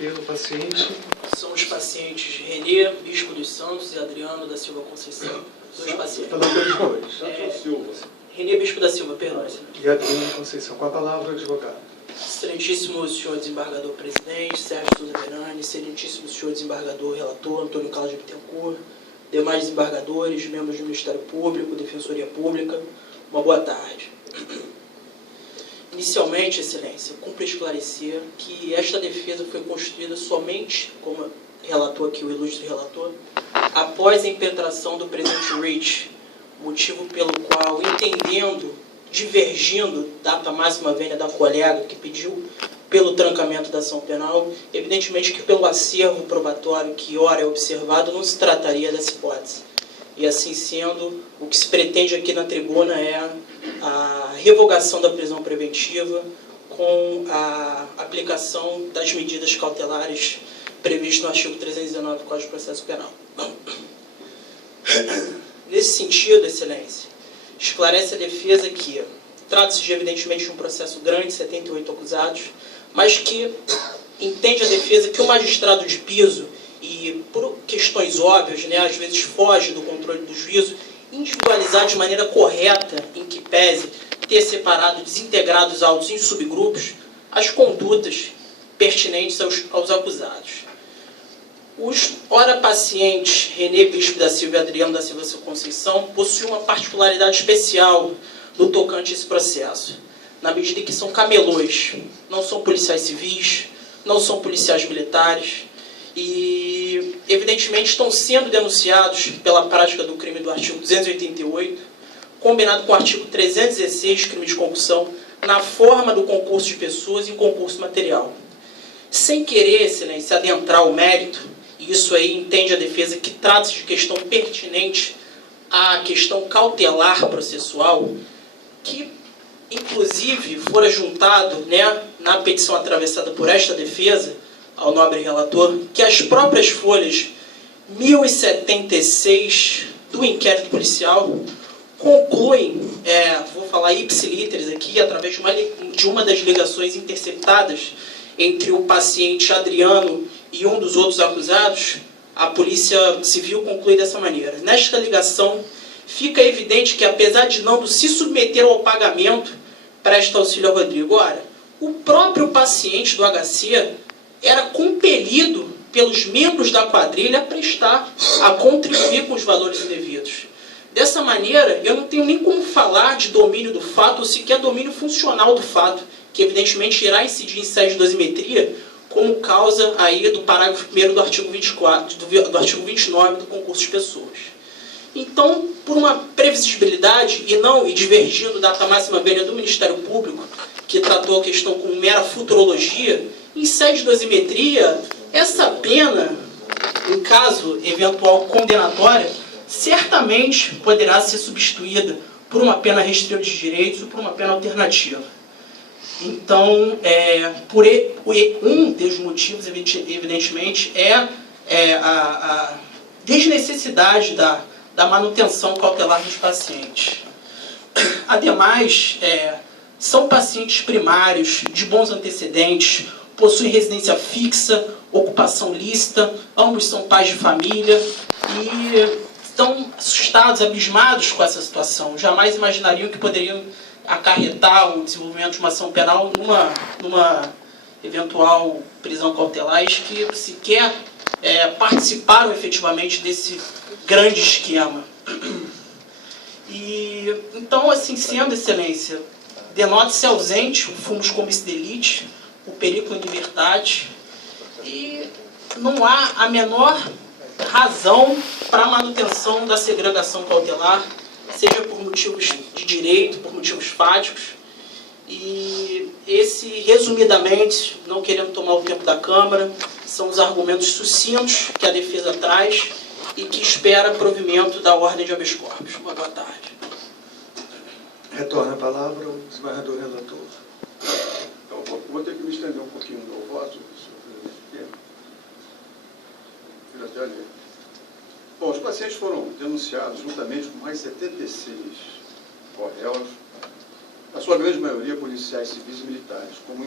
pelo paciente. São os pacientes Renê Bispo dos Santos e Adriano da Silva Conceição. Dois pacientes. Falando pelos dois. Renê Bispo da Silva, perdão. E Adriano Conceição. Com a palavra, advogado. Excelentíssimo senhor desembargador presidente, Sérgio Souza Verani, excelentíssimo senhor desembargador relator, Antônio Carlos de Bittencourt, demais desembargadores, membros do Ministério Público, Defensoria Pública, uma boa tarde. Inicialmente, excelência, cumpre esclarecer que esta defesa foi construída somente, como relatou aqui o ilustre relator, após a impetração do presidente Rich, motivo pelo qual, entendendo, divergindo data máxima vênia da colega que pediu pelo trancamento da ação penal, evidentemente que pelo acervo probatório que ora é observado não se trataria dessa hipótese. E assim sendo, o que se pretende aqui na tribuna é a revogação da prisão preventiva com a aplicação das medidas cautelares previstas no artigo 319 do Código de Processo Penal. Nesse sentido, excelência, esclarece a defesa que trata-se de, evidentemente, de um processo grande, 78 acusados, mas que entende a defesa que o magistrado de piso, e por questões óbvias, né, às vezes foge do controle do juízo, individualizar de maneira correta, em que pese ter separado, desintegrado os autos em subgrupos, as condutas pertinentes aos acusados. Os ora pacientes Renê Bispo da Silva e Adriano da Silva Conceição possuem uma particularidade especial no tocante a esse processo, na medida em que são camelôs, não são policiais civis, não são policiais militares, e evidentemente estão sendo denunciados pela prática do crime do artigo 288, combinado com o artigo 316, crime de concussão, na forma do concurso de pessoas e concurso material. Sem querer, excelência, adentrar o mérito, e isso aí entende a defesa que trata-se de questão pertinente à questão cautelar processual, que inclusive fora juntado, né, na petição atravessada por esta defesa, ao nobre relator, que as próprias folhas 1076 do inquérito policial concluem, vou falar ipsiliteris aqui, através de uma das ligações interceptadas entre o paciente Adriano e um dos outros acusados, a Polícia Civil conclui dessa maneira. Nesta ligação, fica evidente que, apesar de não se submeter ao pagamento, presta auxílio ao Rodrigo. Ora, o próprio paciente do HC era compelido pelos membros da quadrilha a contribuir com os valores indevidos. Dessa maneira, eu não tenho nem como falar de domínio do fato, ou sequer domínio funcional do fato, que evidentemente irá incidir em sede de dosimetria, como causa aí do parágrafo 1º do artigo 24, do artigo 29 do concurso de pessoas. Então, por uma previsibilidade e divergindo da data máxima vênia do Ministério Público, que tratou a questão com mera futurologia, em sede de dosimetria, essa pena, em caso eventual condenatória, certamente poderá ser substituída por uma pena restritiva de direitos ou por uma pena alternativa. Então, um dos motivos, evidentemente, é a desnecessidade da manutenção cautelar dos pacientes. Ademais, são pacientes primários, de bons antecedentes, possuem residência fixa, ocupação lícita, ambos são pais de família e estão assustados, abismados com essa situação. Jamais imaginariam que poderiam acarretar o desenvolvimento de uma ação penal numa eventual prisão cautelar, e que sequer participaram efetivamente desse grande esquema. E, então, assim sendo, excelência, denota-se ausente o fumus comis delicti, o perigo de liberdade, e não há a menor razão para a manutenção da segregação cautelar, seja por motivos de direito, por motivos fáticos. E esse, resumidamente, não querendo tomar o tempo da Câmara, são os argumentos sucintos que a defesa traz e que espera provimento da ordem de habeas corpus. Uma boa tarde. Retorna a palavra o desembargador relator. Então, vou ter que me estender um pouquinho no voto, senhor presidente. Bom, os pacientes foram denunciados juntamente com mais 76 réus, a sua grande maioria policiais civis e militares, como